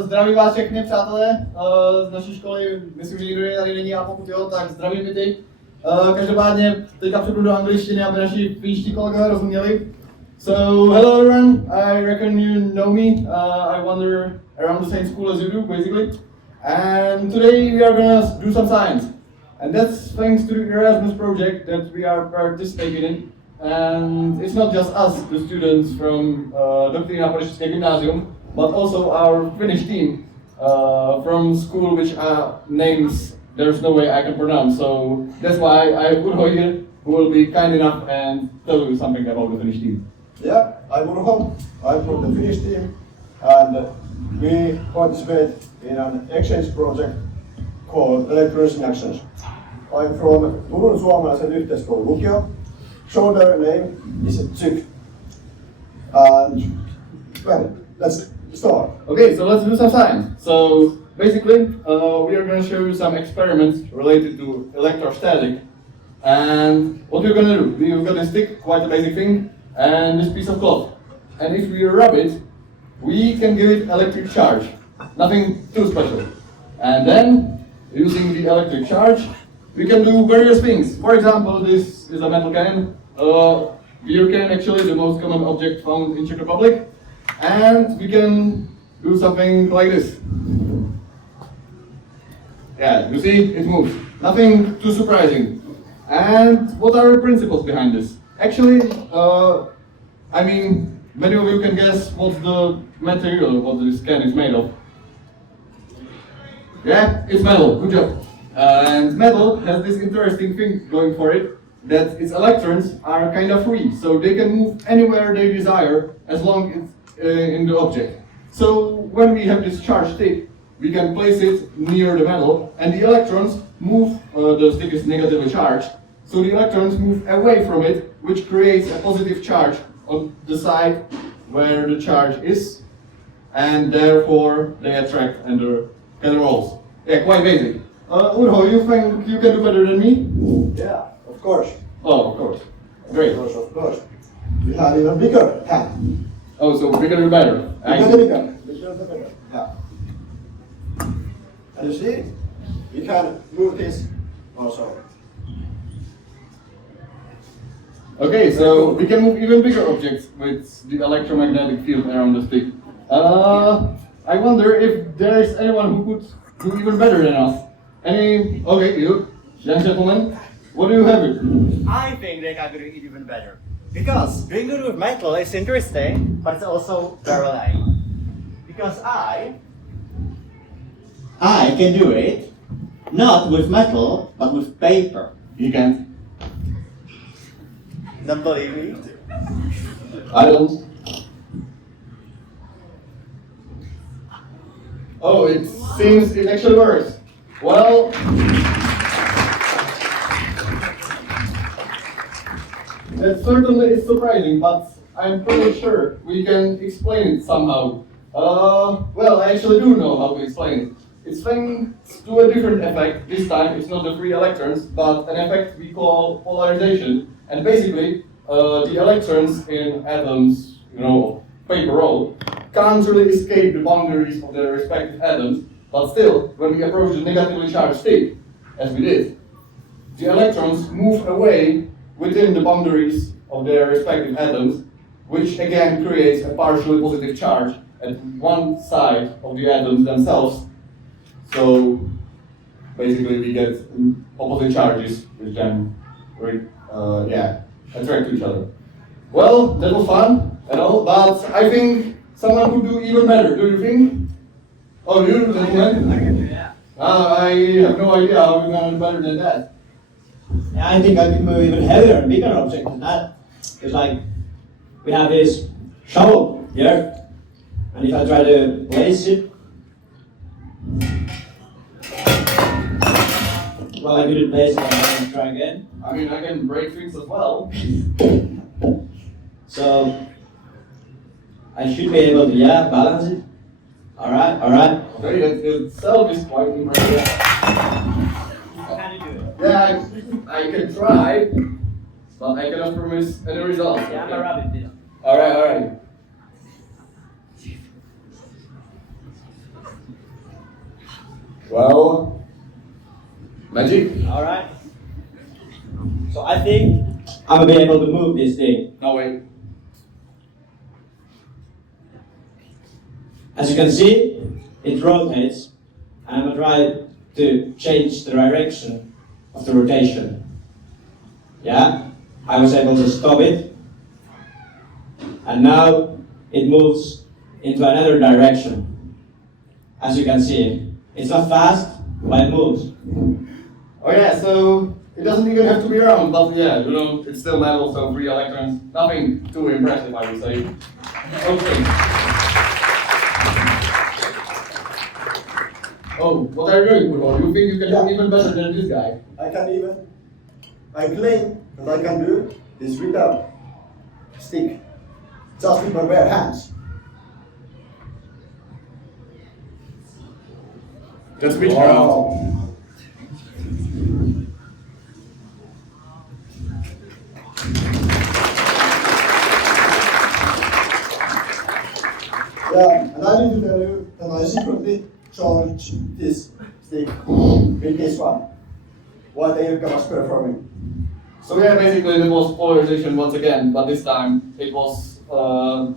Zdravím vás všechny, přátelé, z naší školy. Myslím, že nikdo tady není, a pokud jo, tak zdravím i ty. Každopádně teďka přepnu do angličtiny, aby naši finští kolegové rozuměli. So, hello everyone, I reckon you know me. I wander around the same school as you do, basically. And today we are gonna do some science. And that's thanks to the Erasmus project that we are participating in. And it's not just us, the students from Doctrina Podještědské gymnázium, but also our Finnish team from school which names there's no way I can pronounce. So that's why I have Urho here, who will be kind enough and tell you something about the Finnish team. Yeah, I'm Urho. I'm from the Finnish team, and we participate in an exchange project called Electron Actions. I'm from Turun suomalaisen yhteiskoulun lukio. So their name is Zyk. And well, let's start. Okay, so let's do some science. So basically, we are going to show you some experiments related to electrostatic. And what we're going to do, we've got a stick, quite a basic thing, and this piece of cloth. And if we rub it, we can give it electric charge. Nothing too special. And then, using the electric charge, we can do various things. For example, this is a metal cannon. Beer can, actually, the most common object found in Czech Republic. And we can do something like this. Yeah, you see, it moves. Nothing too surprising. And what are the principles behind this? Actually, I mean, many of you can guess what's the material what this can is made of. Yeah, it's metal. Good job. And metal has this interesting thing going for it, that its electrons are kind of free, so they can move anywhere they desire as long as it's in the object. So when we have this charged stick, we can place it near the metal, and the electrons move, the stick is negatively charged, so the electrons move away from it, which creates a positive charge on the side where the charge is, and therefore they attract and the rolls. Yeah, quite basic. Urho, you think you can do better than me? Yeah, of course. Oh, of course. Great. Of course. We have even bigger hand. Oh, so bigger the better. Bigger the better. Yeah. And you see, we can move this also. Okay, so we can move even bigger objects with the electromagnetic field around the stick. I wonder if there is anyone who could do even better than us. Okay, you, young gentlemen, what do you have it? I think they can do it even better. Because doing good with metal is interesting, but it's also very lame. Because I can do it, not with metal, but with paper. You can't. Don't believe me? I don't. Oh, it seems it actually works. Well, it certainly is surprising, but I'm pretty sure we can explain it somehow. Well, I actually do know how to explain it. It's thanks to a different effect. This time it's not the free electrons, but an effect we call polarization. And basically, the electrons in atoms, paper roll, can't really escape the boundaries of their respective atoms. But still, when we approach the negatively charged stick, as we did, the electrons move away within the boundaries of their respective atoms, which again creates a partially positive charge at one side of the atoms themselves. So basically we get opposite charges, which then attract to each other. Well, that was fun and all, but I think someone could do even better, do you think? Oh, you, gentlemen? I can do that. I have no idea how we're going to do better than that. Yeah, I think I can move even heavier and bigger objects than that. Because like, we have this shovel here, and if I try to place it, well, I couldn't place it, I'm going to try again. I mean, I can break things as well. So, I should be able to, balance it. Alright. Okay, that itself is quite impressive. Can you do it? Yeah, I can try, but I cannot promise any results. Yeah, I'm a rabbit, Alright. Well, magic? Alright. So I think I'm gonna be able to move this thing. No, wait. As you can see, it rotates, and I'm gonna try to change the direction of the rotation. Yeah, I was able to stop it, and now it moves into another direction. As you can see, it's not fast, but it moves. Oh yeah, so it doesn't even have to be round, but yeah, you know, it's still metal, so 3 electrons. Nothing too impressive, I would say. Okay. Oh, what are you doing, Puro? You think you can do even better than this guy? I claim that I can do this without stick, just with my bare hands. Just switch around. Yeah, and I need to tell you that I secretly charged this stick with this one, while the Ilkka was performing. So yeah, basically it was polarization once again, but this time it was not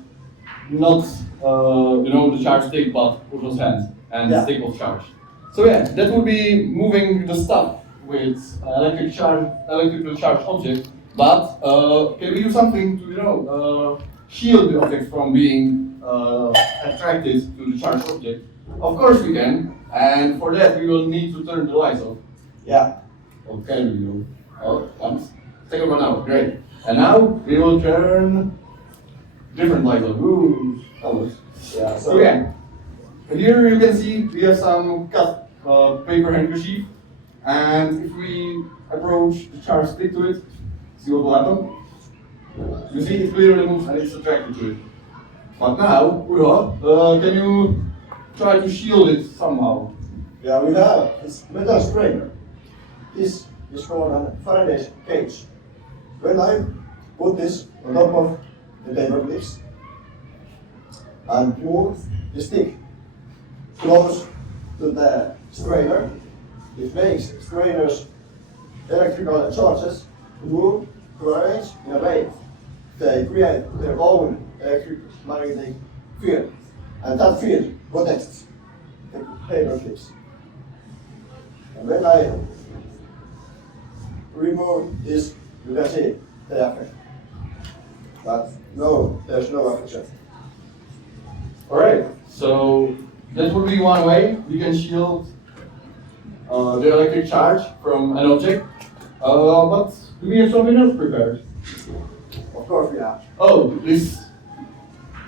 you know, the charged stick, but Uro's hand, and the stick was charged. So yeah, that would be moving the stuff with electrical charge object. But can we do something to, you know, shield the object from being attracted to the charged object? Of course we can, and for that we will need to turn the lights off. Yeah. Okay, we go. Oh, thanks. Second one out, great. And now we will turn different lights off. Ooh, colors. Yeah. So yeah, here you can see we have some cut paper handkerchief, and if we approach the charged stick to it, see what will happen. You see it clearly moves and it's attracted to it. But now, Uro, can you try to shield it somehow? Yeah, we have this metal strainer. This is called a Faraday's cage. When I put this on top of the paper clips and move the stick close to the strainer, it makes strainer's electrical charges move to arrange in a way they create their own electromagnetic field, and that field protects the paper clips. And when I remove this, you can see the effect. But no, there's no effect. Alright, so that would be one way we can shield the electric charge from an object. But do we have something else prepared? Of course we have. Oh, this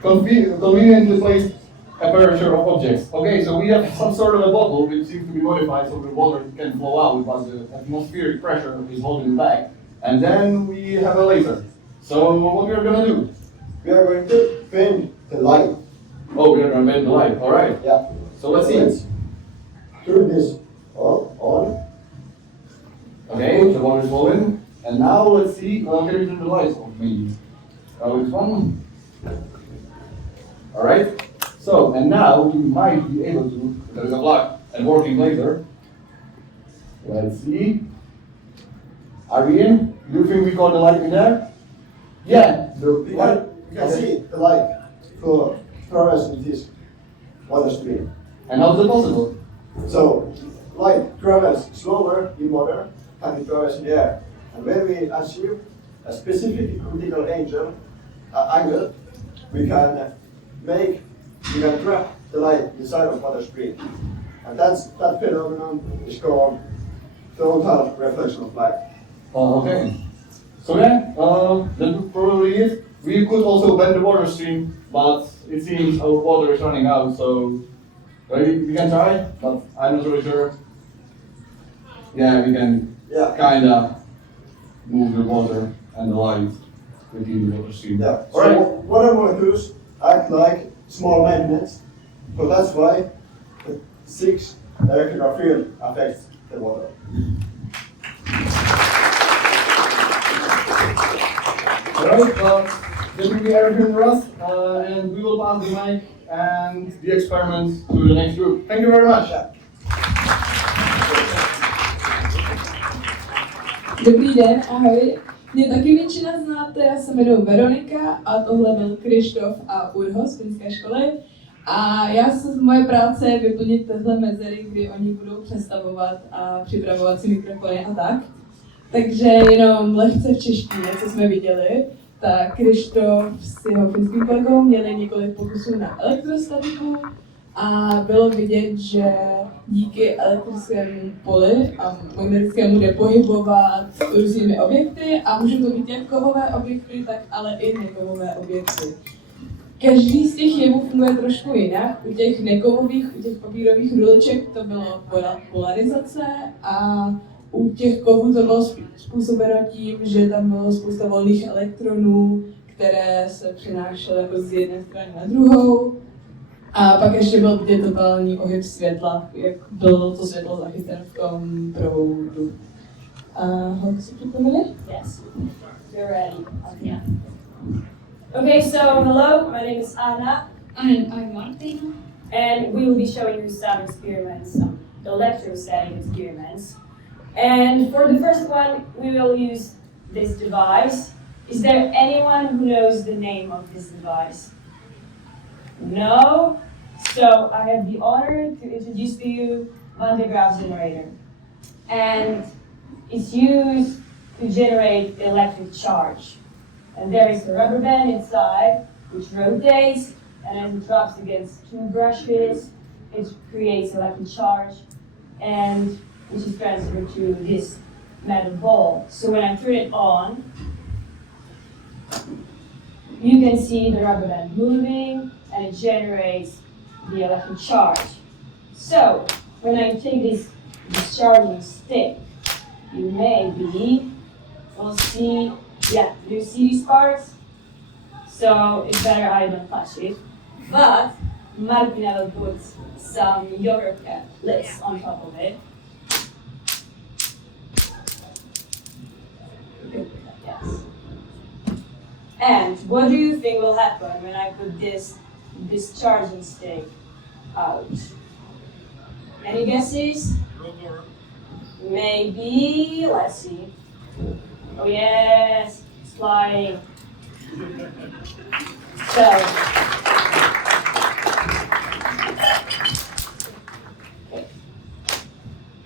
conveniently placed aperture of objects. Okay, so we have some sort of a bottle which seems to be modified so the water can flow out, but the atmospheric pressure is holding it back. And then we have a laser. So what we are gonna do? We are going to bend the light. Oh, we are gonna bend the light. All right. Yeah. So let's see. Turn this on. Okay, the water is flowing. And now let's see. Can we turn the lights off maybe? Oh, it's one. All right. So, and now we might be able to, there is a plug and working laser. Let's see. Are we in? Do you think we got the light in there? Yeah. We can see the light for traversing this water stream. And how's it possible? So, light travels slower in water than it travels in the air. And when we achieve a specific critical angle, we can trap the light inside of water stream. And that phenomenon is called total reflection of light. Oh, okay. So yeah, that probably is. We could also bend the water stream, but it seems our water is running out, so maybe we can try, but I'm not really sure. Yeah, we can kinda move the water and the light within the water stream. Yeah. All right. So water molecules act like small magnets, so that's why the 6 electrical field affects the water. Alright, that will be everything for us, and we will pass the mic and the experiment to the next group. Thank you very much. Yeah. Dobrý den, ahoj. Mě taky většina znáte, já se jmenuji Veronika a tohle byl Krištof a Urho z finské školy. A moje práce je vyplnit tyhle mezery, kdy oni budou představovat a připravovat si mikrofony a tak. Takže jenom lehce v češtině, co jsme viděli, tak Krištof s jeho finským kolegou měli několik pokusů na elektrostatiku a bylo vidět, že díky elektrickému poli a magnetickému jde pohybovat různými objekty a můžou to být jak kovové objekty, tak ale i nekovové objekty. Každý z těch jevů funguje trošku jinak. U těch nekovových, u těch papírových ruliček to bylo polarizace a u těch kovů to bylo způsobeno tím, že tam bylo spousta volných elektronů, které se přenášely jako z jedné strany na druhou. A pak ještě byl vidět totální ohyb světla, jak bylo to světlo zachyceno v tom proudu. Holky si připravili? Yes, you're ready. Yeah. Okay, so hello, my name is Anna. And I'm Martina. And we will be showing you some experiments, some electrostatic experiments. And for the first one, we will use this device. Is there anyone who knows the name of this device? No? So I have the honor to introduce to you Van de Graaff generator. And it's used to generate electric charge. And there is a rubber band inside which rotates, and as it drops against two brushes, it creates electric charge, and which is transferred to this metal ball. So when I turn it on, you can see the rubber band moving, and it generates the electric charge. So when I take this charging stick, you maybe will see, yeah, do you see these parts? So it's better I don't touch it. But Martina will put some yogurt lips on top of it. Yes. And what do you think will happen when I put this charging stick out? Any guesses? Maybe, let's see. Oh yes, sliding. So, okay.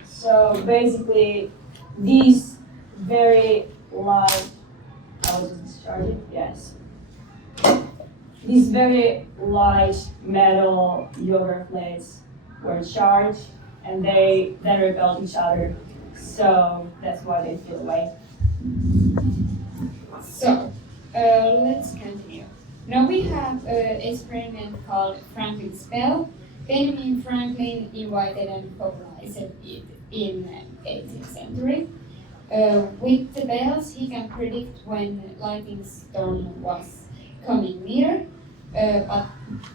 So basically, these very light, I was discharging, yes. These very light metal yogurt plates were charged and they then repelled each other. So that's why they flew away. So, let's continue. Now we have an experiment called Franklin's spell. Benjamin Franklin invited and popularized it in 18th century. With the bells, he can predict when lightning storm was coming near, but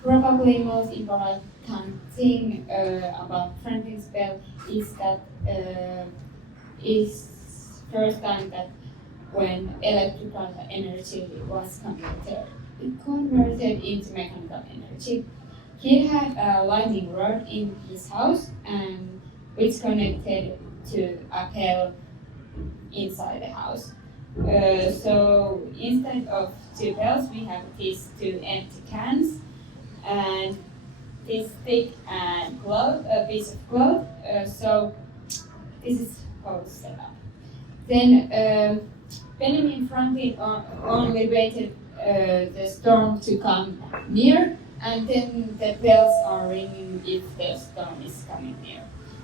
probably most important thing about Franklin's spell is that it's first time that when electrical energy was converted into mechanical energy. He had a lightning rod in his house and which connected to a cable inside the house. So instead of two bells, we have these two empty cans and this stick and cloth, a piece of cloth. So this is how it's set up. Then Benjamin Franklin only waited the storm to come near, and then the bells are ringing if the storm is coming near.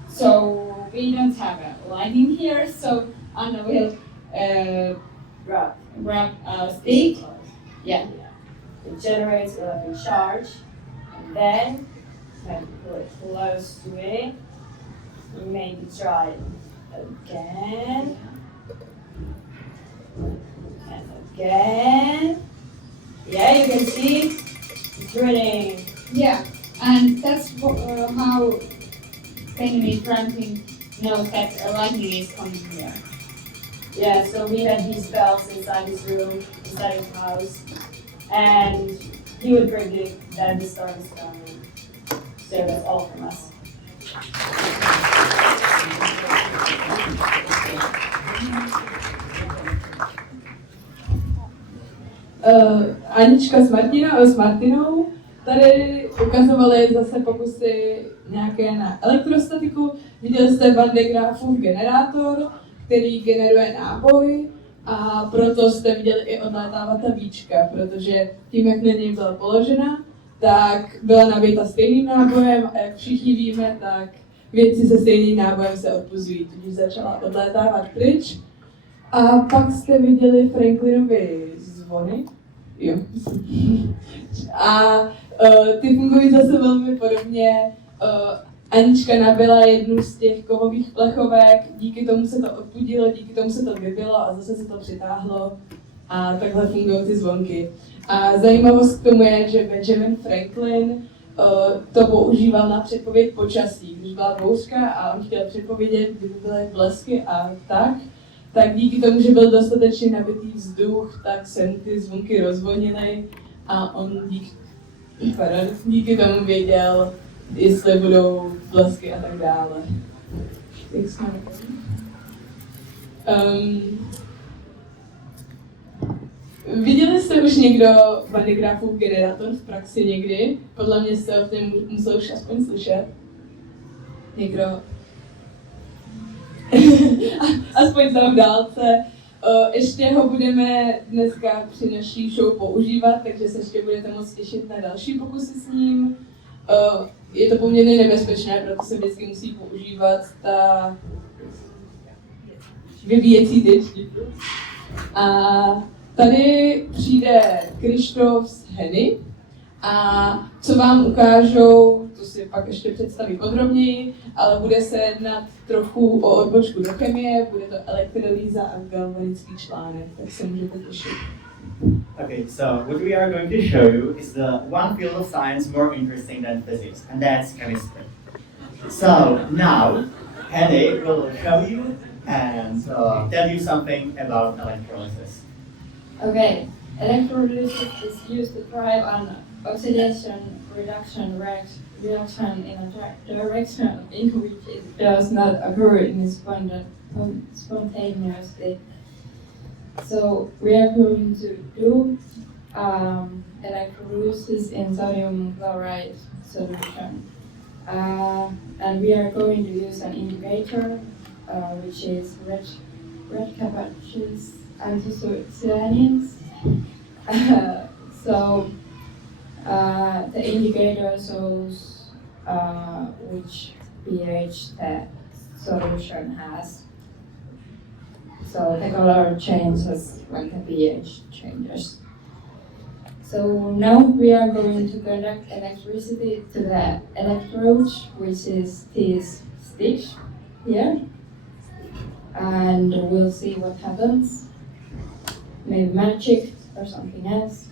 So we don't have a lightning here, so Anna will grab a stick. Yeah. It generates electric charge, and then when you put it close to it, maybe try it again. And again. Yeah, you can see it's running. Yeah, and that's how Benjamin Franklin knows that a lightning is coming here. Yeah, so we had these bells inside his room, inside his house, and he would predict that the storm is coming. So that's all from us. Anička s Martinou tady ukazovali zase pokusy nějaké na elektrostatiku. Viděli jste Van de Graafův generátor, který generuje náboj, a proto jste viděli i odlétávat ta víčka, protože tím, jak na něj byla položena, tak byla nabita stejným nábojem a jak všichni víme, tak věci se stejným nábojem se odpuzují, tudíž začala odlétávat pryč. A pak jste viděli Franklinovy zvony. Jo. A ty fungují zase velmi podobně. Anička nabila jednu z těch kovových plechovek, díky tomu se to odpudilo, díky tomu se to vybilo a zase se to přitáhlo. A takhle fungují ty zvonky. A zajímavost k tomu je, že Benjamin Franklin to používal na předpověď počasí. Když byla bouřka a on chtěl předpovědět, kdy byly blesky a tak díky tomu, že byl dostatečně nabitý vzduch, tak se mu ty zvonky rozvonily a on díky tomu věděl, jestli budou blesky a tak dále. Viděli jste už někdo Van de Graafův generátor v praxi někdy? Podle mě jste o tom museli už aspoň slyšet. Někdo? Aspoň tam v dálce. Ještě ho budeme dneska při naší show používat, takže se ještě budete moct těšit na další pokusy s ním. Je to poměrně nebezpečné, proto se vždycky musí používat ta vyvíjecí tyčky. A tady přijde Krištof z Heny a co vám ukážou, to si pak ještě představí podrobněji, ale bude se jednat trochu o odbočku do chemie, bude to elektrolýza a galvanický článek, tak se můžete těšit. Okay, so what we are going to show you is the one field of science more interesting than physics, and that's chemistry. So now, Henny will show you and tell you something about electrolysis. Okay, electrolysis is used to drive an oxidation reduction reaction in a direction in which it does not occur spontaneously. So we are going to do electrolysis in sodium chloride solution. And we are going to use an indicator, which is red capacious anthocyanins. So the indicator shows which pH the solution has. So the color changes when the pH changes. So now we are going to conduct electricity to the electrode, which is this stick here. And we'll see what happens. Maybe magic or something else.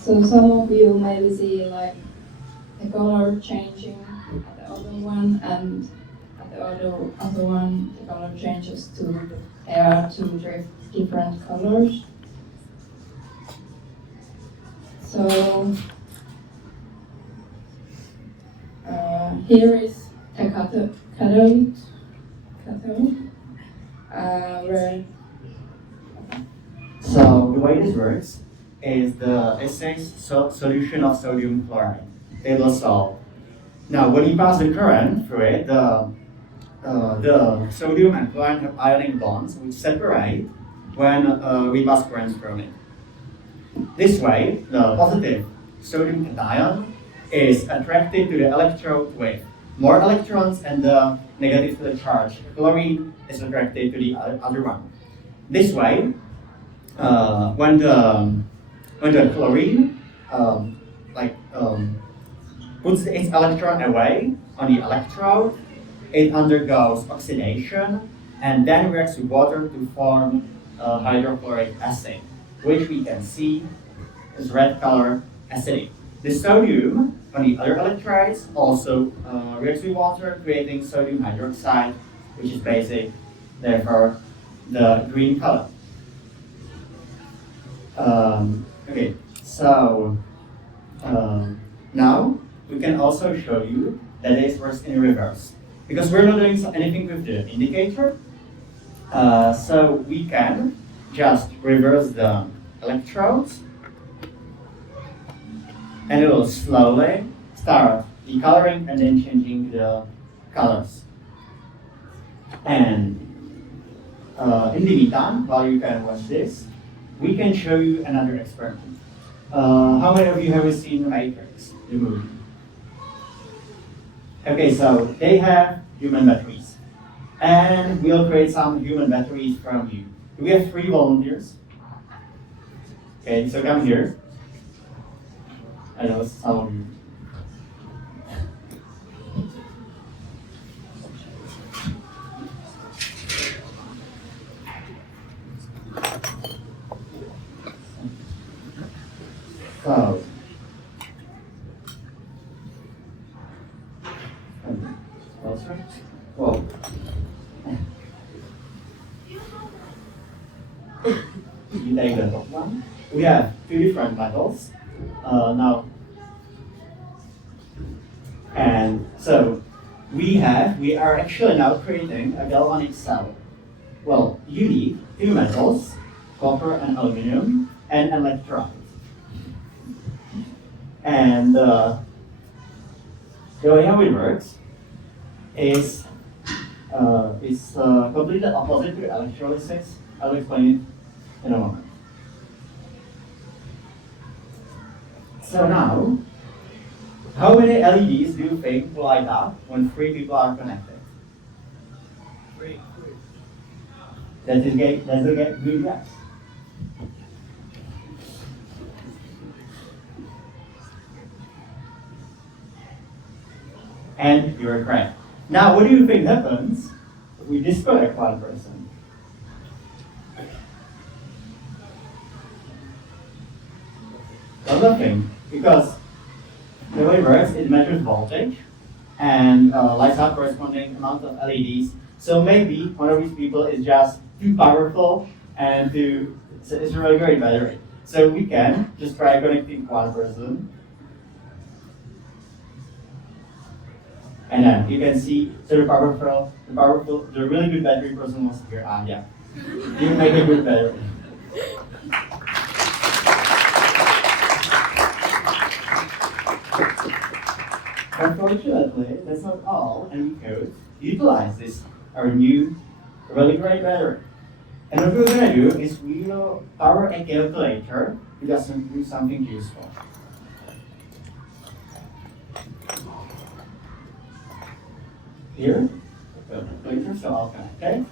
So some of you maybe see like the color changing at the other one, and at the other one the color changes to there are two different colors. So here is the cathode, where. So the way this works is the essence solution of sodium chloride. It will solve. Now, when you pass the current through it, the sodium and chlorine have ionic bonds which separate when we pass current through it. This way, the positive sodium cation is attracted to the electrode with more electrons, and the negatively charged chlorine is attracted to the other one. This way, when the chlorine puts its electron away on the electrode, it undergoes oxidation and then reacts with water to form hydrochloric acid, which we can see is red color acidic. The sodium on the other electrolytes also reacts with water, creating sodium hydroxide, which is basic, therefore the green color. Okay, so now we can also show you that this works in reverse. Because we're not doing anything with the indicator, so we can just reverse the electrodes, and it will slowly start decoloring and then changing the colors. And in the meantime, while you can watch this, we can show you another experiment. How many of you have seen The Matrix, the movie? Okay, so they have human batteries. And we'll create some human batteries from you. We have 3 volunteers. Okay, so come here. I know some of you. So, closer. Whoa. You take the top one. We have 2 different metals now. And so we are actually now creating a galvanic cell. Well, you need 2 metals, copper and aluminum, and an electron. And the way how it works is completely opposite to electrolysis. I'll explain it in a moment. So now, how many LEDs do you think will light up when 3 people are connected? 3. That's a good guess. And you're correct. Now, what do you think happens if we disconnect one person? Well, nothing, because the way it works, it measures voltage and lights up corresponding amount of LEDs. So maybe one of these people is just too powerful and it's a really great battery. So we can just try connecting one person. And then you can see, so the really good battery person was here. Yeah. You make a good battery. Unfortunately, that's not all, and we could utilize this, our new, really great battery. And what we're gonna do is we will power a calculator to do something useful. Here, calculator, so I'll connect it.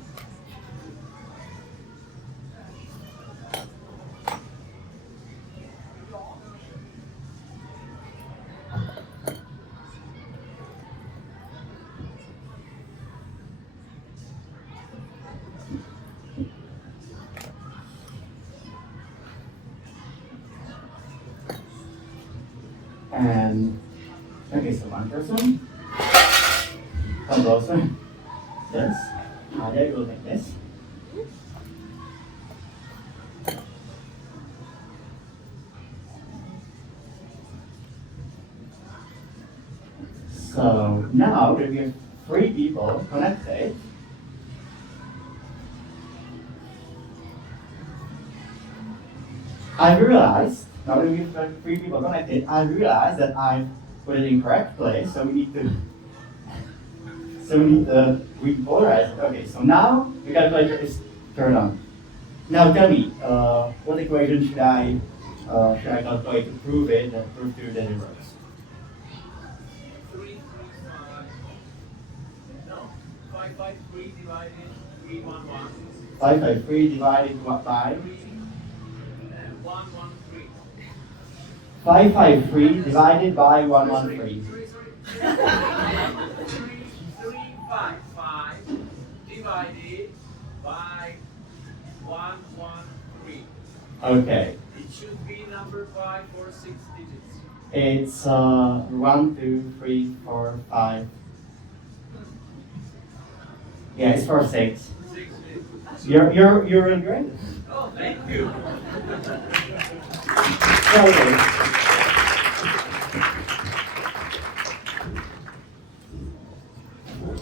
And, okay, so one person. Come closer. Yes. There you will take this. So now that we have 3 people connected, I realized, now that we have 3 people connected, I realized that I put it in correct place, so we need to repolarize it. Okay, so now the calculator is turned on. Now tell me, what equation should I calculate to prove it, that it works? 553 divided 311. 553 divided by 113. 553 divided by 113. 355 divided by 113. Okay. It should be number 5 or 6 digits. It's 1, 2, 3, 4, 5. Yeah, it's for 6. You're really great. Oh, thank you. Okay.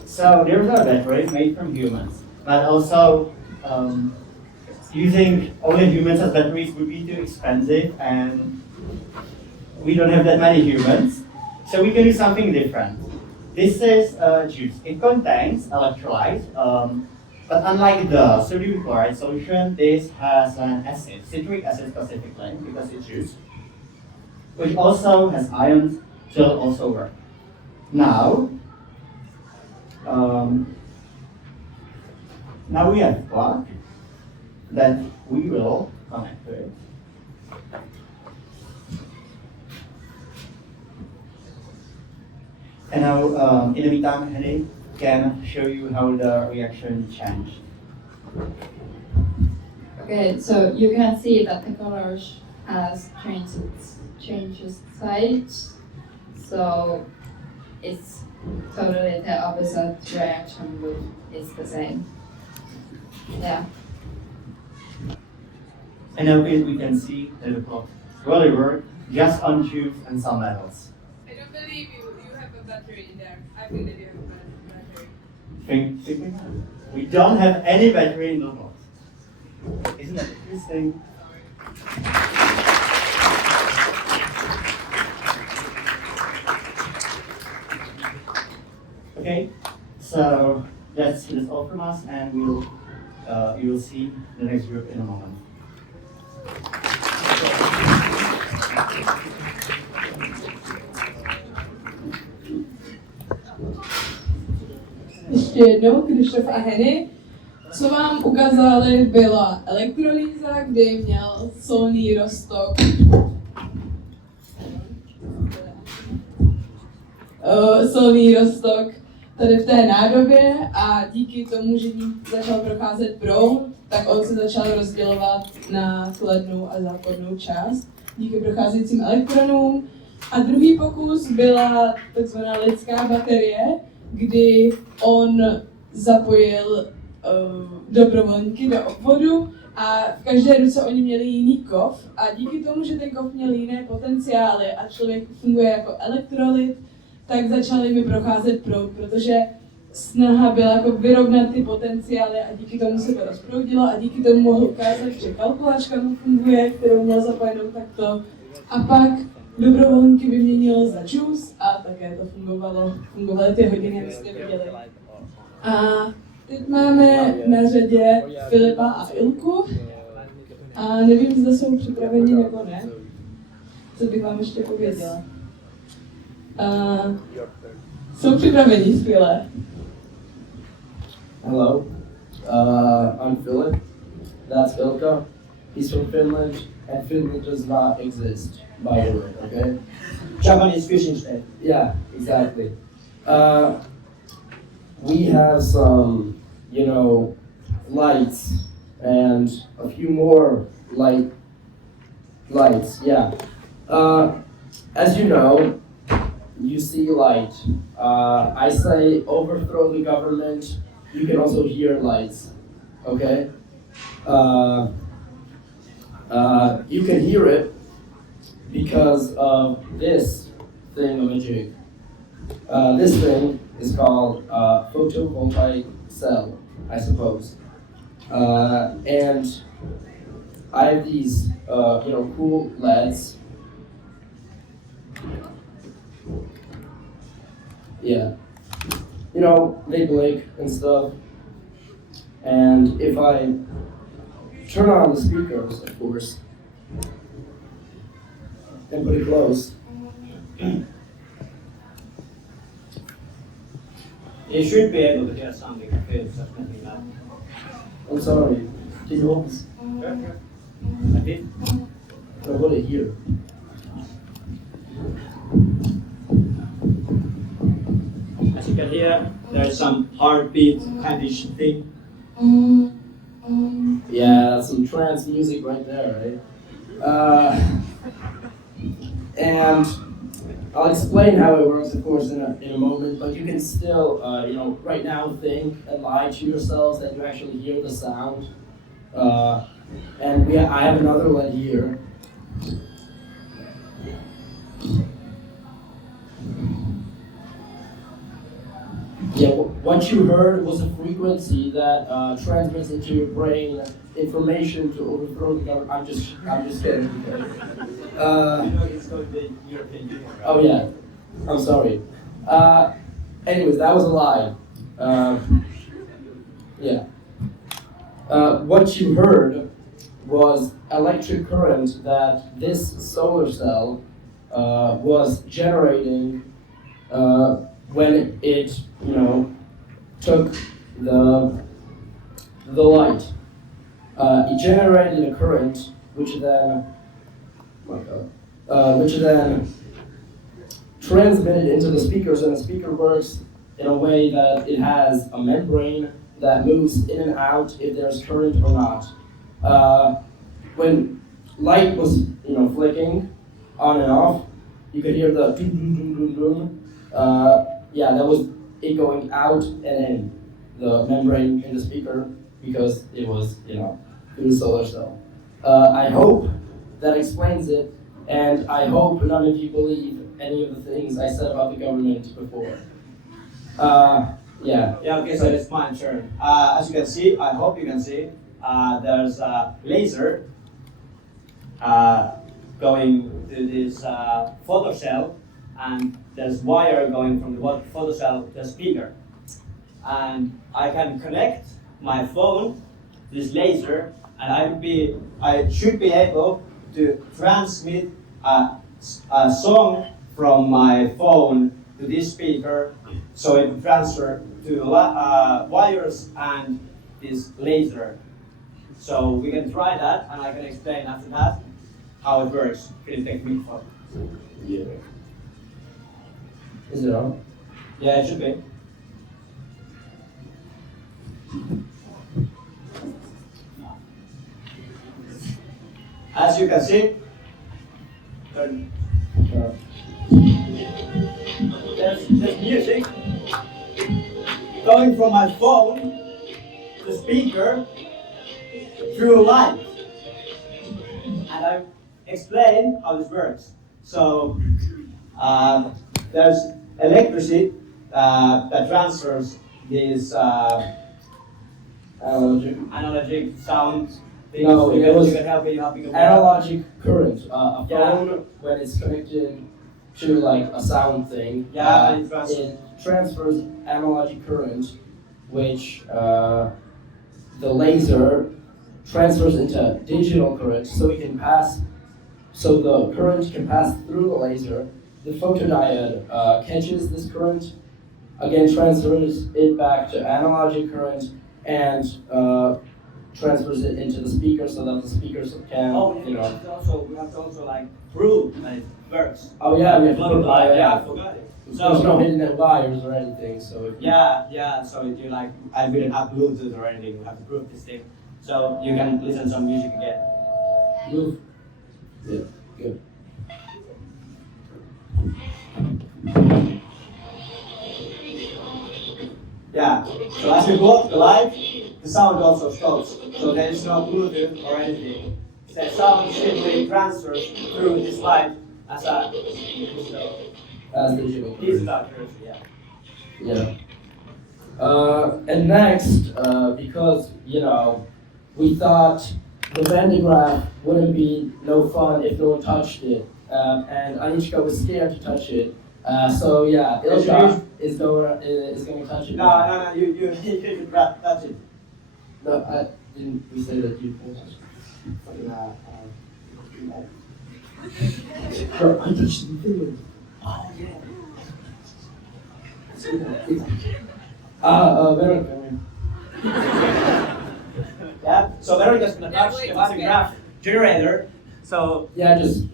So there's a battery made from humans, but also using only humans as batteries would be too expensive, and we don't have that many humans, so we can do something different. This is juice. It contains electrolytes, but unlike the sodium chloride solution, this has an acid, citric acid specifically, because it's juice, which also has ions, so it'll also work. Now we have a plug that we will connect to it. And now, in the meantime, Henry can show you how the reaction changed. Okay, so you can see that the colors has changes size. So it's totally the opposite reaction, but it's the same. Yeah. And now we can see that the plug really works just on tubes and some metals. I don't believe you. You have a battery in there. I think that you have a battery. Think we have? We don't have any battery in the box. Isn't that interesting? Okay, so that's all from us, and you will see the next group in a moment. Ještě jednou, Krištof a Henny. Co vám ukázali, byla elektrolýza, kdy měl solný roztok. Solný roztok tady v té nádobě a díky tomu, že ní začal procházet proud, tak on se začal rozdělovat na kladnou a západnou část díky procházejícím elektronům. A druhý pokus byla takzvaná lidská baterie, kdy on zapojil dobrovolníky do obvodu a v každé ruce oni měli jiný kov a díky tomu, že ten kov měl jiné potenciály a člověk funguje jako elektrolyt, tak začaly mi procházet proud, protože snaha byla jako vyrovnat ty potenciály a díky tomu se to rozproudilo a díky tomu mohl ukázat, že kalkulačka mu funguje, kterou měl zapojenou takto. A pak dobrovolníky vyměnilo za juice a také to fungovaly ty hodiny, jak jste viděli. A teď máme na řadě Filipa a Ilku a nevím, zda jsou připraveni nebo ne. Co bych vám ještě pověděla. Jsou připraveni, skvěle. Hello, I'm Philip. That's Ilka. He's from Finland, and Finland does not exist, by the way, okay? Japanese fishing state. Yeah, exactly. We have some, lights, and a few more lights, yeah. As you know, you see light. I say overthrow the government. You can also hear lights, okay? You can hear it because of this thingamajig. This thing is called photovoltaic cell, I suppose. And I have these, cool LEDs. Yeah. They blink and stuff. And if I turn on the speakers, of course, and put it close, You should be able to hear something good, something like that. I'm sorry, can you hold this? Like this? I hold it here. As you can hear, there's some heartbeat kind-ish thing. Yeah, some trance music right there, right? And I'll explain how it works, of course, in a moment, but you can still, right now think and lie to yourselves that you actually hear the sound. I have another LED here. Yeah, what you heard was a frequency that transmits into your brain information to overthrow the government. I'm just kidding. It's going to be European Union, right? Oh yeah, I'm sorry. Anyways, that was a lie. What you heard was electric current that this solar cell was generating when it, took the light. It generated a current, which then transmitted into the speakers, and the speaker works in a way that it has a membrane that moves in and out if there's current or not. When light was, flicking on and off, you could hear the doom doom doom doom doom. That was it going out and in the membrane in the speaker because it was, through the solar cell. I hope that explains it, and I hope none of you believe any of the things I said about the government before. Okay, so it's my turn. As you can see, I hope you can see, there's a laser going to this photocell, and there's wire going from the photocell to the speaker. And I can connect my phone to this laser, and I should be able to transmit a song from my phone to this speaker, so it will transfer to wires and this laser. So we can try that, and I can explain after that how it works. Can you take me for? Yeah. Is it on? Yeah, it should be. As you can see, there's music going from my phone to the speaker through light. And I explain how this works. So there's electricity that transfers this analogic sound. No, it was you can help me helping analogic current. A phone, Yeah. when it's connected to like a sound thing, and it transfers analogic current, which the laser transfers into digital current, so the current can pass through the laser. The photodiode catches this current, again transfers it back to analogic current, and transfers it into the speaker so that the speakers can, we have to also like prove that it works. Oh yeah, we have to I put forgot it. There's no hidden wires or anything, so. So you like, I didn't have Bluetooth or anything. We have to prove this thing. So you can listen to some music again. Move. Yeah, good. Yeah. So as you block the light, the sound also stops. So there is no Bluetooth or anything. The sound simply transfers through this light as a Digital. digital currency. Yeah. And next, because, we thought the Van de Graaff wouldn't be no fun if no one touched it. And Anichka was scared to touch it. Ilja is going to touch it. No, you should touch it. No, didn't we say that you can touch it? Bro, I touched the thing. Oh, yeah. Veronica. Yeah, so Veronica's gonna touch the Van de Graaff generator. So Yeah, just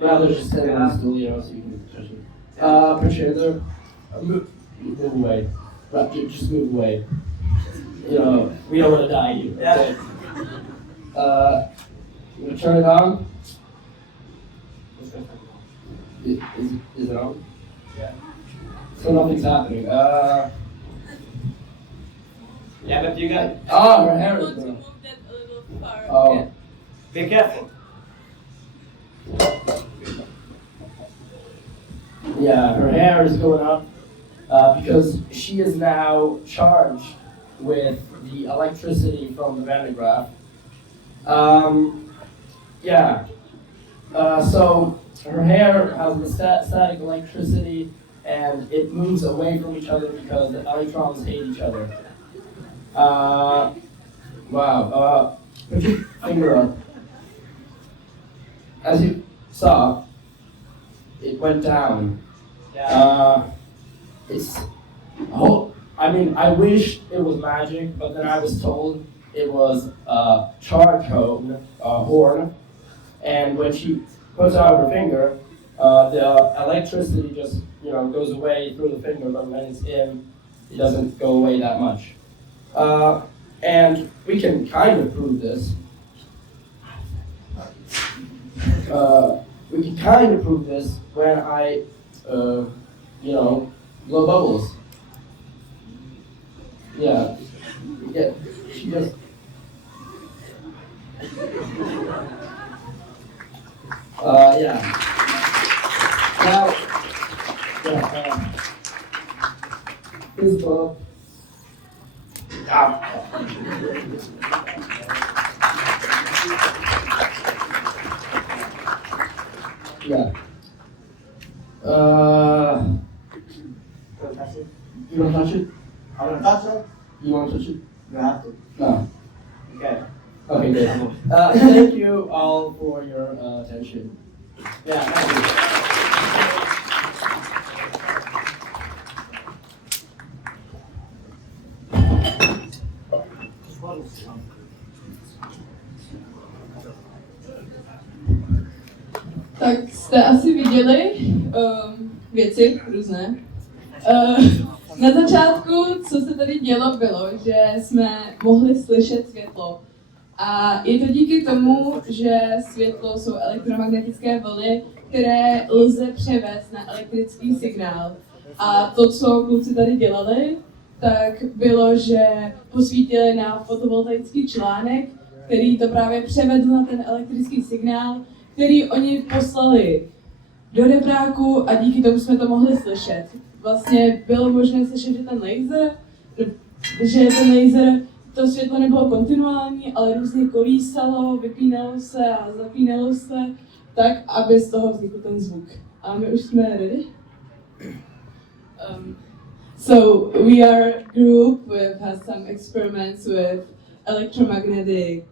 rather just stand on the stool, so you can touch it. Put your there. Move away. Right, just move away. We don't want to die here. Yeah. Okay. You gonna turn it on? Is it on? Yeah. So nothing's happening. Yeah, but you got. Ah, her hair is Want to going. move that a little far. Oh. Yeah. Be careful. Yeah, her hair is going up because she is now charged with the electricity from the Van de Graaff. Yeah. So her hair has the static electricity and it moves away from each other because the electrons hate each other. Wow. Put your finger up. As you saw, it went down. It's I mean, I wish it was magic, but then I was told it was a charcoal horn, and when she puts out her finger, the electricity just goes away through the finger, but when it's in, it doesn't go away that much. And we can kind of prove this. We can kind of prove this when I, blow bubbles. Yeah, she just. Yeah. Now, this bulb. Yeah. You want to touch it? I want to touch it. You want to touch it? You have to. No. Okay. Okay, good. Thank you all for your attention. Yeah, thank you. Tak jste asi viděli věci různé. Na začátku, co se tady dělo, bylo, že jsme mohli slyšet světlo. A je to díky tomu, že světlo jsou elektromagnetické vlny, které lze převést na elektrický signál. A to, co kluci tady dělali, tak bylo, že posvítili na fotovoltaický článek, který to právě převedl na ten elektrický signál, který oni poslali do repráku a díky tomu jsme to mohli slyšet. Vlastně bylo možné slyšet, že ten laser, to světlo nebylo kontinuální, ale různě kolísalo, vypínalo se a zapínalo se, tak, aby z toho vznikl ten zvuk. A my už jsme ready? So we are a group which has some experiments with electromagnetic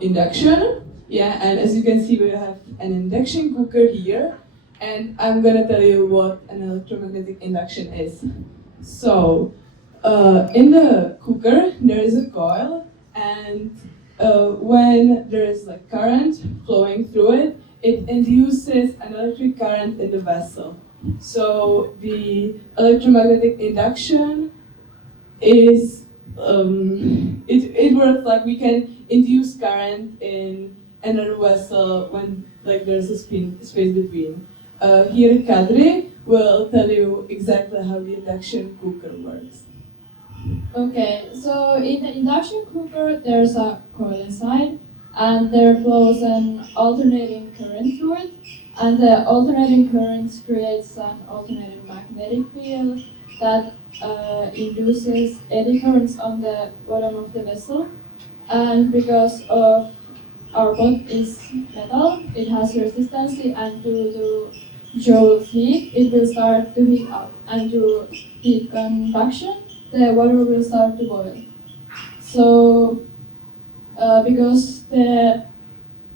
induction. Yeah, and as you can see, we have an induction cooker here, and I'm gonna tell you what an electromagnetic induction is. So, in the cooker, there is a coil, and when there is like current flowing through it, it induces an electric current in the vessel. So the electromagnetic induction is it works like we can induce current in another vessel when like there's a space between. Here Kadri will tell you exactly how the induction cooker works. Okay, so in the induction cooker there's a coil inside and there flows an alternating current through it, and the alternating current creates an alternating magnetic field that induces eddy currents on the bottom of the vessel. And because of our pot is metal, it has resistance, and due to Joule's heat, it will start to heat up, and through heat conduction, the water will start to boil. So, because the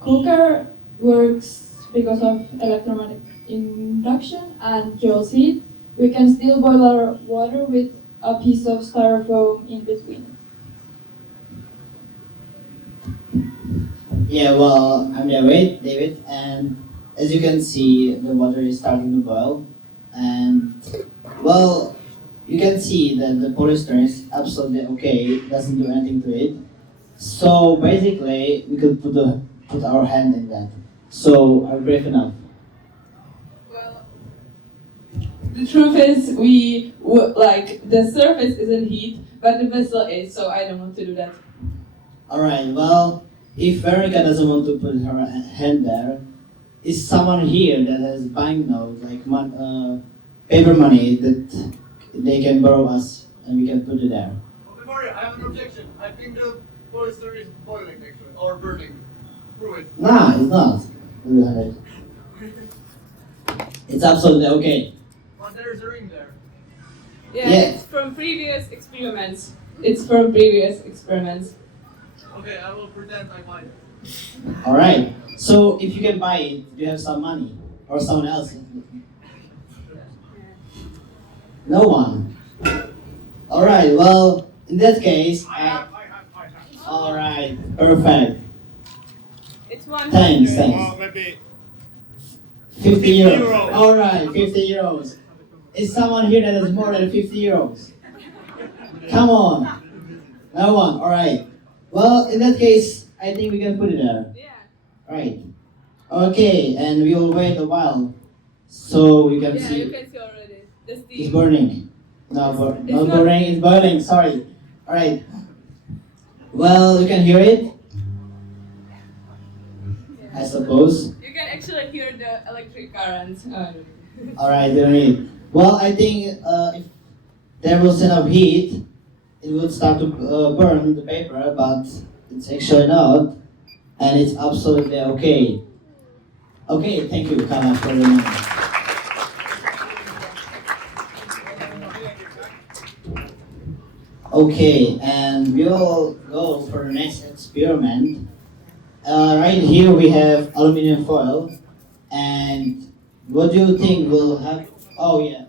cooker works because of electromagnetic induction and Joule's heat, we can still boil our water with a piece of styrofoam in between. Yeah, well, I'm David, and as you can see, the water is starting to boil, and well, you can see that the polyester is absolutely okay, it doesn't do anything to it. So basically, we could put our hand in that. So, are we brave enough? Well, the truth is, like the surface isn't heat, but the vessel is. So I don't want to do that. Alright, well, if Veronica doesn't want to put her hand there, is someone here that has banknote, like paper money that they can borrow us and we can put it there? Before I have an objection. I think the polyester is boiling actually, or burning. Prove it. Nah, it's not. It's absolutely okay. But there's a ring there. Yeah, Yeah. it's from previous experiments. It's from previous experiments. Okay, I will pretend I might. Alright, so if you can buy it, you have some money. Or someone else. No one. Alright, well, in that case, I have. alright, perfect. It's 100. Thanks. Well, maybe 50 euros. euros. Alright, 50 euros. Is someone here that has more than 50 euros? Come on. No one, alright. Well, in that case, I think we can put it there. Yeah. Right. Okay, and we will wait a while so we can Yeah, see you can see already. The it's steam. burning. No, It's not not- burning, it's boiling, sorry. Alright. Well, you can hear it, I suppose. You can actually hear the electric current. Alright, you don't need. Well, I think if there was enough heat, it would start to burn the paper, but it's actually not, and it's absolutely okay. Okay, thank you, Kala, for the moment. Okay, and we will go for the next experiment. Right here we have aluminum foil, and what do you think will happen? Oh yeah,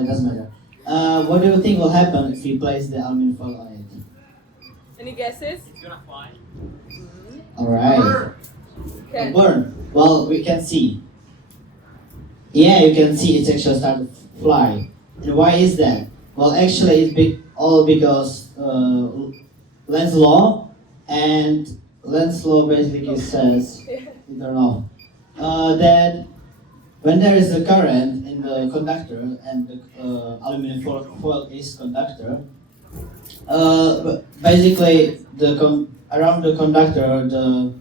it doesn't matter. What do you think will happen if we place the aluminum foil on it? Any guesses? it's gonna fly. Alright. Okay. Burn. Well, we can see. Yeah, you can see it's actually started to fly. And why is that? Well, actually, it's all because Lenz's law, and Lenz's law basically says, I don't know, that when there is a current in the conductor and the aluminum foil is conductor, basically around the conductor, the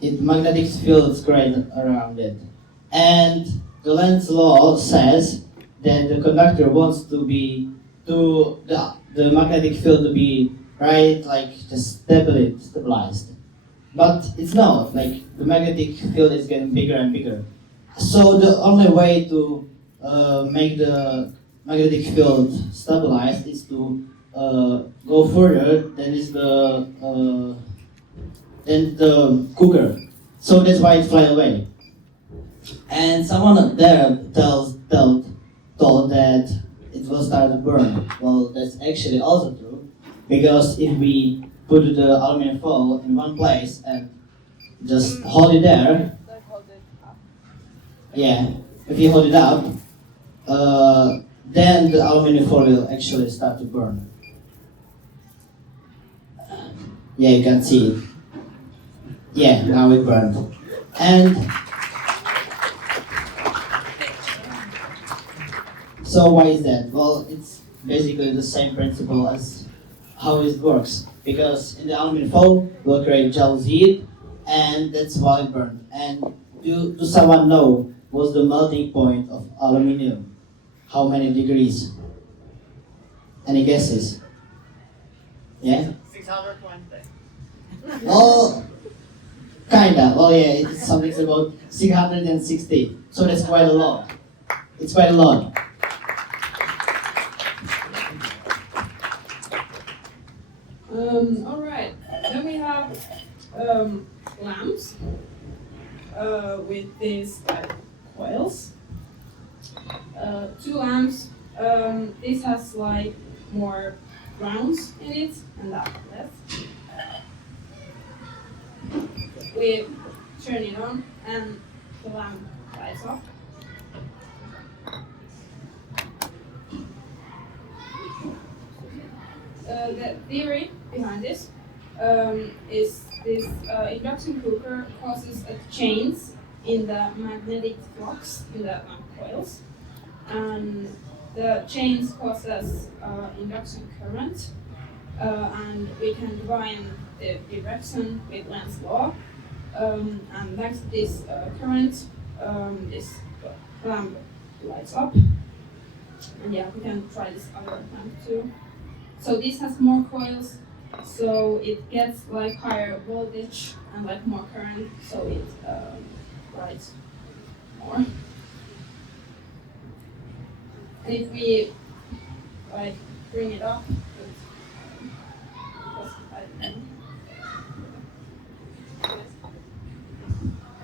magnetic field is created around it, and the Lenz's law says that the conductor wants the magnetic field to be right, like just stabilized, but it's not. Like the magnetic field is getting bigger and bigger. So the only way to make the magnetic field stabilized is to go further than the cooker. So that's why it fly away. And someone up there told that it will start to burn. Well, that's actually also true, because if we put the aluminum foil in one place and just hold it there, yeah, if you hold it up, then the aluminum foil will actually start to burn. Yeah, you can see it. Yeah, now it burned. And so why is that? Well, it's basically the same principle as how it works. Because in the aluminum foil, will create jealous heat, and that's why it burned. And do someone know what's the melting point of aluminum? How many degrees? Any guesses? Yeah? 620. Well, kinda. Well, yeah, it's something about 660. So that's quite a lot. It's quite a lot. All right. Then we have lamps with these coils. Two lamps. This has like more grounds in it, and that less. We turn it on, and the lamp lights up. The theory behind this is this induction cooker causes a change in the magnetic flux in the lamp coils, and the chains causes induction current, and we can define the direction with Lenz's law. And thanks to this current, this lamp lights up. And yeah, we can try this other lamp too. So this has more coils, so it gets like higher voltage and like more current, so it lights more. And if we like bring it up,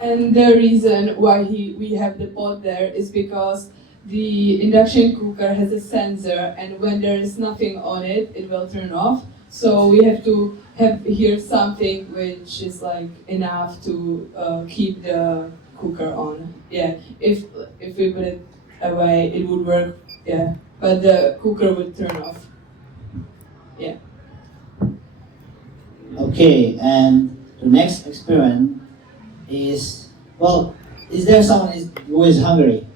And the reason why we have the pot there is because the induction cooker has a sensor, and when there is nothing on it, it will turn off. So we have to have here something which is like enough to keep the cooker on. Yeah, if we put it away, it would work. Yeah, but the cooker would turn off. Yeah. Okay, and the next experiment is, well, is there someone who is hungry?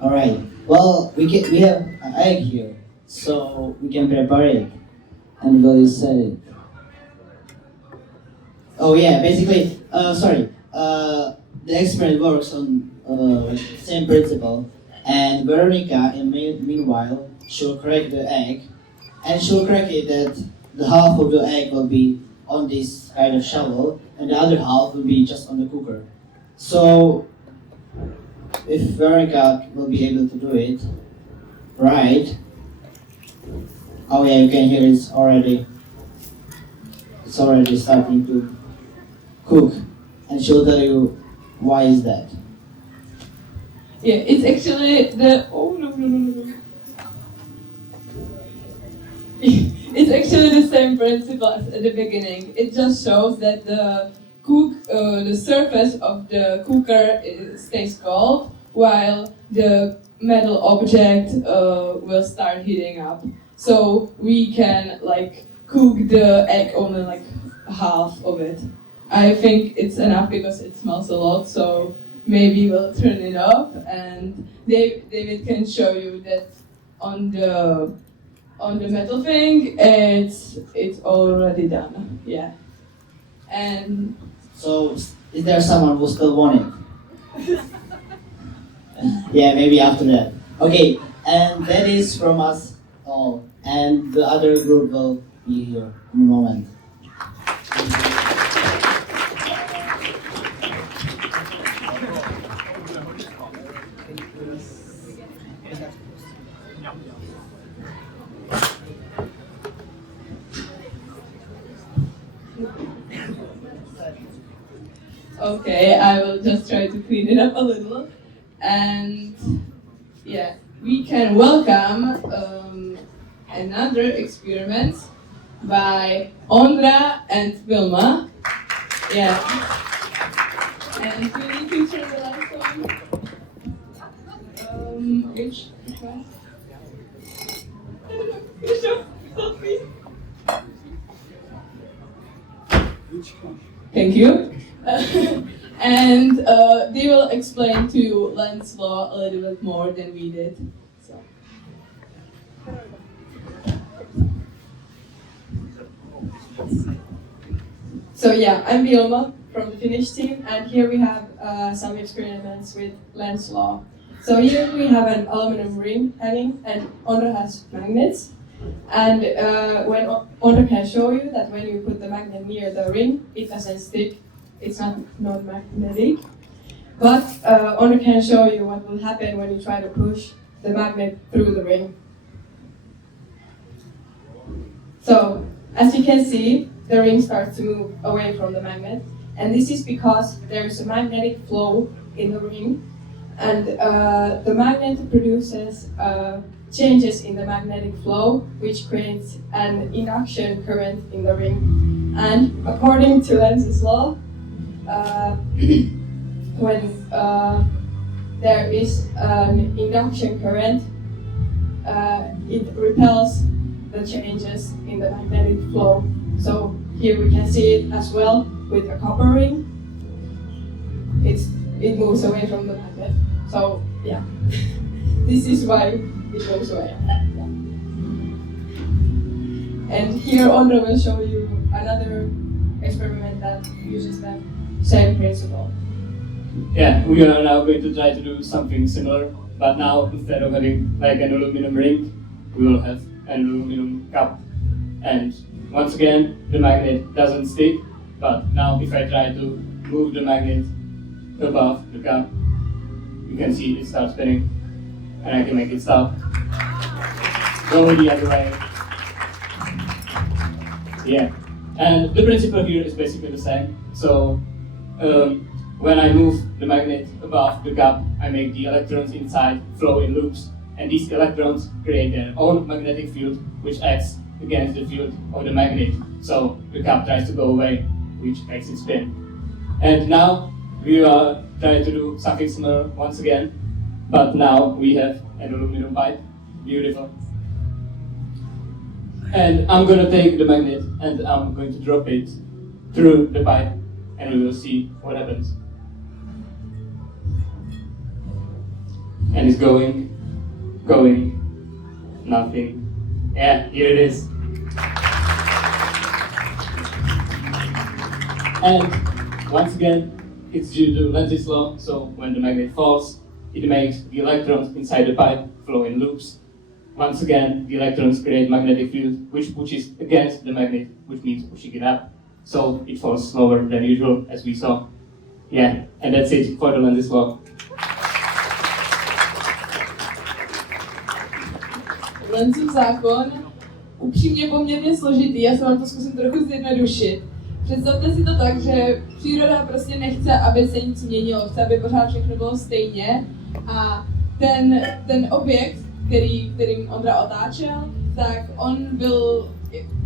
All right. Well, we have an egg here, so we can prepare it. Anybody said it? Oh yeah, basically, the experiment works on the same principle, and Veronica, meanwhile, she'll crack the egg, and she'll crack it that the half of the egg will be on this kind of shovel, and the other half will be just on the cooker. So, if Veronica will be able to do it, right? Oh yeah, you can hear it's already starting to cook, and she'll tell you why is that. Yeah, it's actually the It's actually the same principle as at the beginning. It just shows that the surface of the cooker stays cold, while the metal object will start heating up. So we can like cook the egg only like half of it. I think it's enough because it smells a lot. So maybe we'll turn it off, and David can show you that on the metal thing, it's already done. Yeah. And so, is there someone who still want it? Yeah, maybe after that. Okay, and that is from us all, and the other group will be here in a moment. Okay, I will just try to clean it up a little. And yeah, we can welcome another experiment by Ondra and Wilma. Yeah. And we need to turn the lights on. Which one? Help me. Thank you. And they will explain to you Lenz's law a little bit more than we did. So yeah, I'm Vilma from the Finnish team, and here we have some experiments with Lenz's law. So here we have an aluminum ring hanging, and Ondra has magnets. And when Ondra can show you that when you put the magnet near the ring, it doesn't stick. It's not non-magnetic. But Ondra can show you what will happen when you try to push the magnet through the ring. So, as you can see, the ring starts to move away from the magnet. And this is because there is a magnetic flow in the ring. And the magnet produces changes in the magnetic flow, which creates an induction current in the ring. And according to Lenz's law, when there is an induction current, it repels the changes in the magnetic flow. So here we can see it as well with a copper ring. it moves away from the magnet. So yeah, this is why it goes away. Yeah. And here Ondra will show you another experiment that uses the same principle. Yeah, we are now going to try to do something similar, but now instead of having like an aluminum ring, we will have an aluminum cup. And once again, the magnet doesn't stick, but now if I try to move the magnet above the cup, you can see it starts spinning, and I can make it stop. Go the other way. Yeah, and the principle here is basically the same. So when I move the magnet above the cup, I make the electrons inside flow in loops, and these electrons create their own magnetic field, which acts against the field of the magnet. So the cup tries to go away, which makes it spin. And now we are trying to do something similar once again, but now we have an aluminum pipe. Beautiful. And I'm gonna take the magnet and I'm going to drop it through the pipe, and we will see what happens. And it's going, nothing. Yeah, here it is. And once again, it's due to Lenz's law, so when the magnet falls, it makes the electrons inside the pipe flow in loops. Once again, the electrons create magnetic field, which pushes against the magnet, which means pushing it up. So it falls slower than usual, as we saw. Yeah, and that's it for the Lenz's law. Lenzův zákon, upřímně poměrně složitý, já se vám to zkusím trochu zjednodušit. Představte si to tak, že příroda prostě nechce, aby se nic měnilo, chce, aby pořád všechno bylo stejně a ten objekt, kterým Ondra otáčel, tak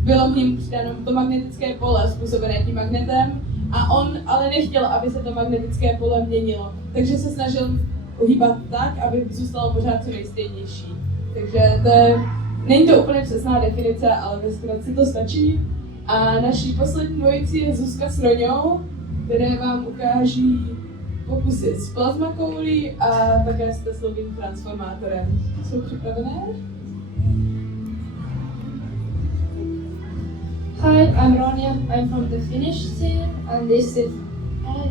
bylo v něm přidáno to magnetické pole způsobené tím magnetem a on ale nechtěl, aby se to magnetické pole měnilo, takže se snažil uhýbat tak, aby zůstalo pořád co nejstejnější. Takže není to úplně přesná definice, ale ve zkratce to stačí. A naší poslední dvojici je Zuzka s Roňou, které vám ukáží pokusy s plazmakoulí a také s teslovým transformátorem. Jsou připravené? Hi, I'm Ronja. I'm from the Finnish team, and this is.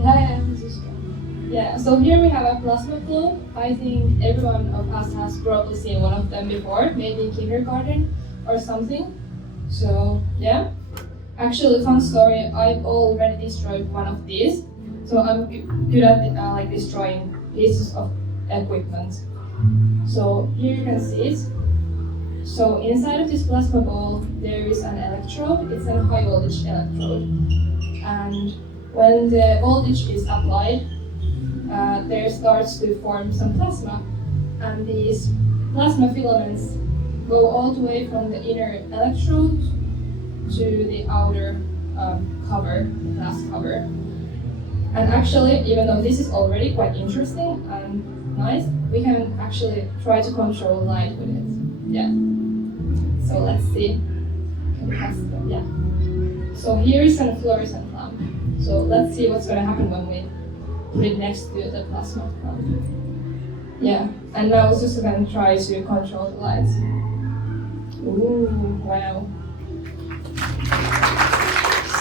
Hi, I'm Zuzka. Yeah, so here we have a plasma globe. I think everyone of us has probably seen one of them before, maybe in kindergarten or something. So yeah, actually, fun story. I've already destroyed one of these, so I'm good at like destroying pieces of equipment. So here you can see it. So inside of this plasma ball, there is an electrode. It's a high voltage electrode, and when the voltage is applied, there starts to form some plasma, and these plasma filaments go all the way from the inner electrode to the outer cover, glass cover. And actually, even though this is already quite interesting and nice, we can actually try to control light with it. Yeah. So let's see. Yeah. So here is a fluorescent lamp. So let's see what's going to happen when we put it next to the plasma lamp. Yeah. And now it's just going to try to control the lights. Ooh, wow.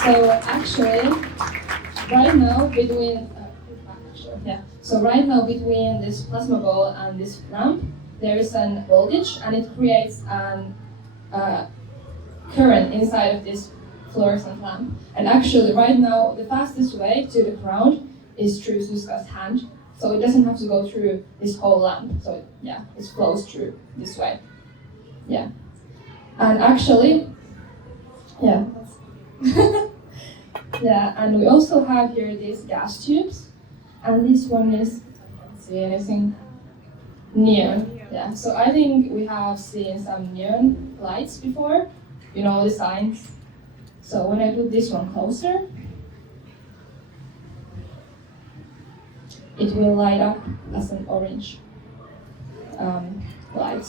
So actually, right now between between this plasma ball and this lamp, there is an voltage, and it creates an current inside of this fluorescent lamp. And actually, right now, the fastest way to the ground is through Zuzka's hand, so it doesn't have to go through this whole lamp. So yeah, it flows through this way. Yeah, and actually, yeah. Yeah, and we also have here these gas tubes, and this one is, let's see anything, neon. Yeah, so I think we have seen some neon lights before, you know the signs. So when I put this one closer, it will light up as an orange light.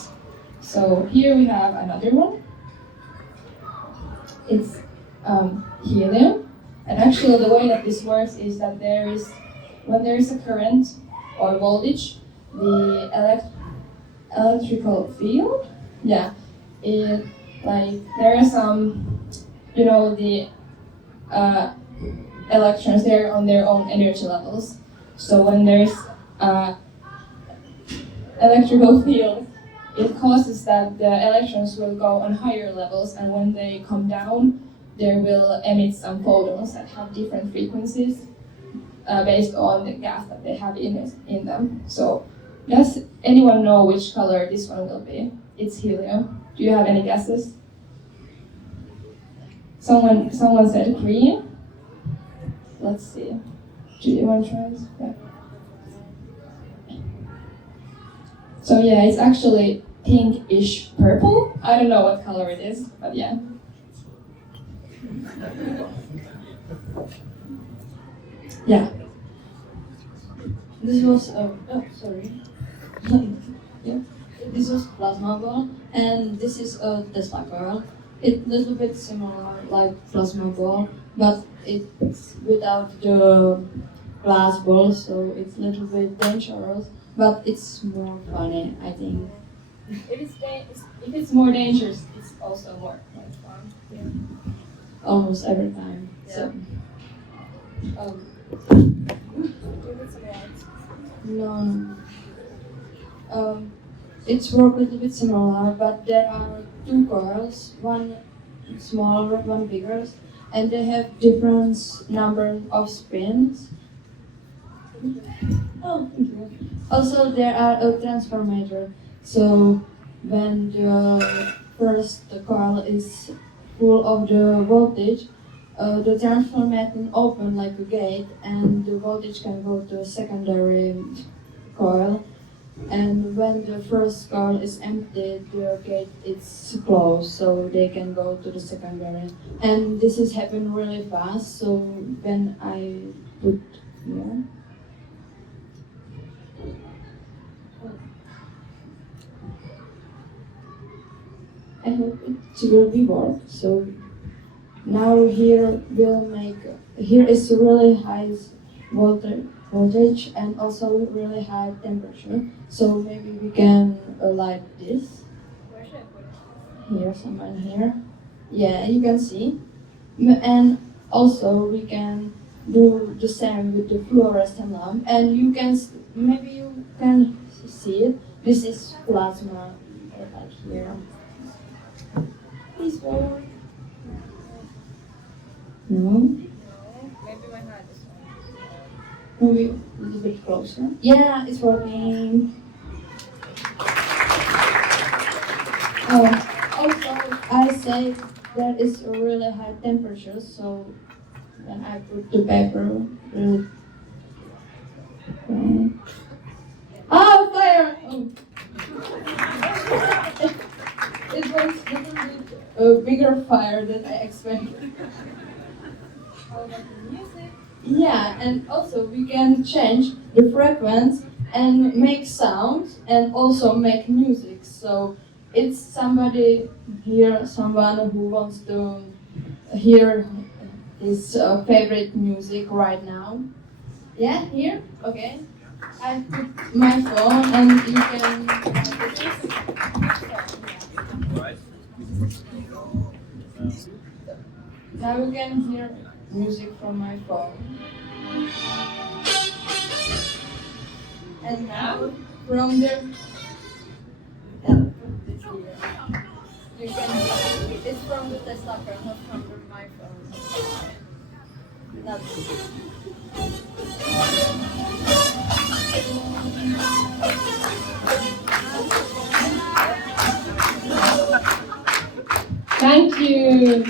So here we have another one. It's helium. And actually the way that this works is that there is when there is a current or voltage, the electrical field, it like there are some, the electrons, they're on their own energy levels. So when there's electrical field, it causes that the electrons will go on higher levels, and when they come down, they will emit some photons that have different frequencies based on the gas that they have in them. So does anyone know which color this one will be? It's helium. Do you have any guesses? Someone said green. Let's see. Do you want to try this? Yeah. So yeah, it's actually pinkish purple. I don't know what color it is, but yeah. Yeah. This was yeah. This was plasma ball, and this is a Tesla coil. It's a little bit similar like plasma ball, but it's without the glass ball, so it's a little bit dangerous. But it's more funny, I think. If it's more dangerous, it's also more fun. Yeah. Almost every time. Yeah. So. No. It's worked a little bit similar, but there are two coils, one smaller, one bigger, and they have different number of spins. Oh, thank you. Also, there are a transformator. So when the coil is full of the voltage, the transformator open like a gate, and the voltage can go to a secondary coil. And when the first coil is empty, the gate is closed, so they can go to the secondary. And this has happened really fast. So when I put here. I hope it will be work. So now here is really high voltage and also really high temperature. So maybe we can light this. Where should I put it? Here, someone here. Yeah, you can see. And also we can do the same with the fluorescent lamp. And maybe you can see it. This is plasma right here. Please forward. No. Maybe my hand is on. Maybe a little bit closer. Yeah, it's working. Also, I say that is a really high temperature, so when I put the paper, really. Oh, fire! Oh. It was a little bit a bigger fire than I expected. How about the music? Yeah, and also we can change the frequency and make sounds and also make music. So it's someone who wants to hear his favorite music right now. Yeah, here? Okay. I put my phone and you can... Now you can hear music from my phone. And now from the you can it's from the Tesla phone, not from my phone. Not Thank you.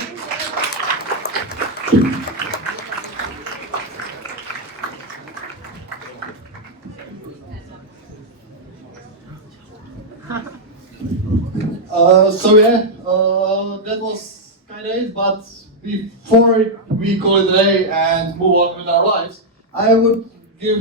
That was kind of it, but before we call it a day and move on with our lives, I would give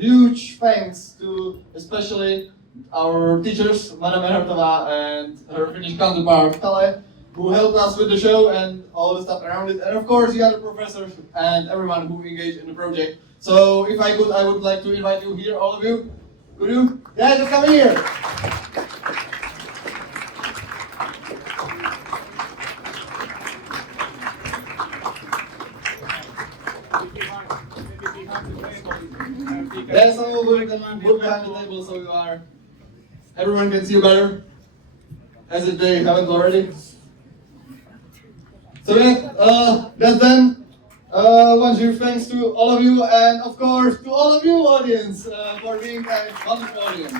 huge thanks to especially our teachers, Madame Hertova and her Finnish counterpart, Kale, who helped us with the show and all the stuff around it, and of course the other professors and everyone who engaged in the project. So if I could, I would like to invite you here, all of you. Could you? Yeah, just come here. Yeah, so we can put behind the table so everyone can see you better, as if they haven't already. So yeah, that's done. One huge thanks to all of you, and of course to all of you audience for being a wonderful audience.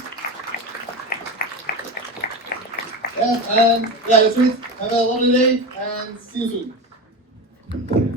Yeah, and yeah, that's it. Have a lovely day, and see you soon.